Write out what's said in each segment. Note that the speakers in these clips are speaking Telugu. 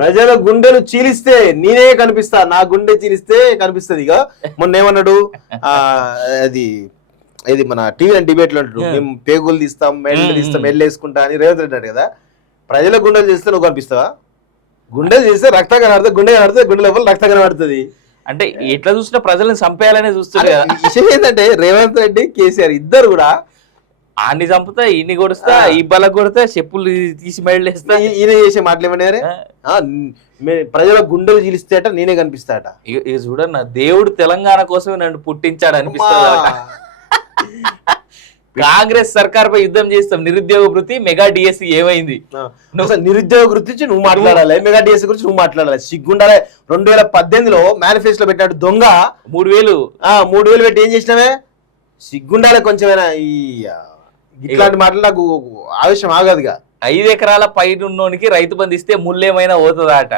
ప్రజల గుండెలు చీలిస్తే నేనే కనిపిస్తా, నా గుండె చీలిస్తే కనిపిస్తుంది. ఇక మొన్న ఏమన్నాడు, అది ఇది మన టీవీ అండ్ డిబేట్ లో అంటాడు, మేము పేగులు తీస్తాం, మెడలు తీస్తాం, మెడలు వేసుకుంటా అని రేవంత్ రెడ్డి అన్నాడు కదా. ప్రజల గుండెలు చేస్తే నువ్వు కనిపిస్తావా? గుండెలు చేస్తే రక్తం కనబడుతుంది, గుండె కనబడుతుంది, గుండె లోపల రక్తం కనబడుతుంది. అంటే ఎట్లా చూసినా ప్రజలను చంపేయాలనే చూస్తుంది కదా. విషయం ఏంటంటే రేవంత్ రెడ్డి కేసీఆర్ ఇద్దరు కూడా ఆన్ని చంపుతా, ఇన్ని కొడుస్తా, ఈ బల కొడతా, చెప్పులు తీసి మెడలేస్తా. ఈయన చేసే మాటలు ఏమన్నారే, ప్రజల గుండెలు చీలిస్తే అట నేనే కనిపిస్తాట. ఇక చూడన్న, దేవుడు తెలంగాణ కోసమే నన్ను పుట్టించాడు అనిపిస్తుంది. కాంగ్రెస్ సర్కార్ పై యుద్ధం చేస్తాం, నిరుద్యోగ వృత్తి, మెగా డిఎస్సి ఏమైంది? నిరుద్యోగ గురించి నువ్వు మాట్లాడాలి, మెగా డిఎస్సి గురించి నువ్వు మాట్లాడాలి. సిగ్గుండాలి. 2018లో మేనిఫెస్టోలో పెట్టాడు దొంగ 3,000 పెట్టి ఏం చేసినావే? సిగ్గుండాలి కొంచెమైనా. ఇట్లాంటి మాటలు నాకు ఆవేశం ఆగదుగా. 5 ఎకరాల పైన ఉన్నోనికి రైతు బంధు ఇస్తే ముళ్ళేమైనా పోతుందా అట.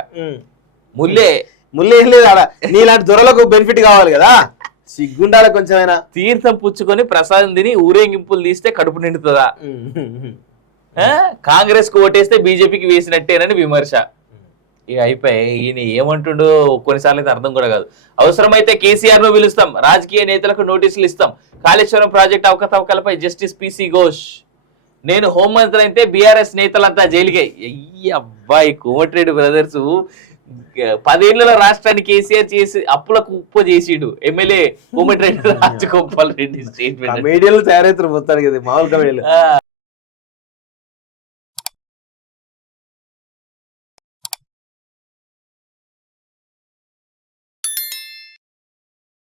ముళ్ళే ఏం లేదు ఆడ. నీలాంటి దొరలకు బెనిఫిట్ కావాలి కదా, సిగ్గుండాలి కొంచెమైనా. తీర్థం పుచ్చుకొని ప్రసాదం తిని ఊరేగింపులు తీస్తే కడుపు నిండుతుందా? కాంగ్రెస్ కు ఓటేస్తే బీజేపీకి వేసినట్టేనని విమర్శ. ఇక అయిపోయి ఈయన ఏమంటుండో కొన్నిసార్లు అయితే అర్థం కూడా కాదు. అవసరమైతే కేసీఆర్ ను పిలుస్తాం, రాజకీయ నేతలకు నోటీసులు ఇస్తాం, కాళేశ్వరం ప్రాజెక్టు అవకతవకలపై జస్టిస్ పిసి ఘోష్, నేను హోంమంత్రి అయితే బీఆర్ఎస్ నేతలంతా జైలుకే. అబ్బాయి కోమటిరెడ్డి బ్రదర్స్ 10 ఏళ్లలో రాష్ట్రాన్ని కేసీఆర్ చేసి అప్పులకు ఉప్పు చేసిడు. MLA Komatireddy Rajagopal Reddy statement. మీడియాలో తయారైతారు మొత్తానికి, మామూలు కమేడియలు.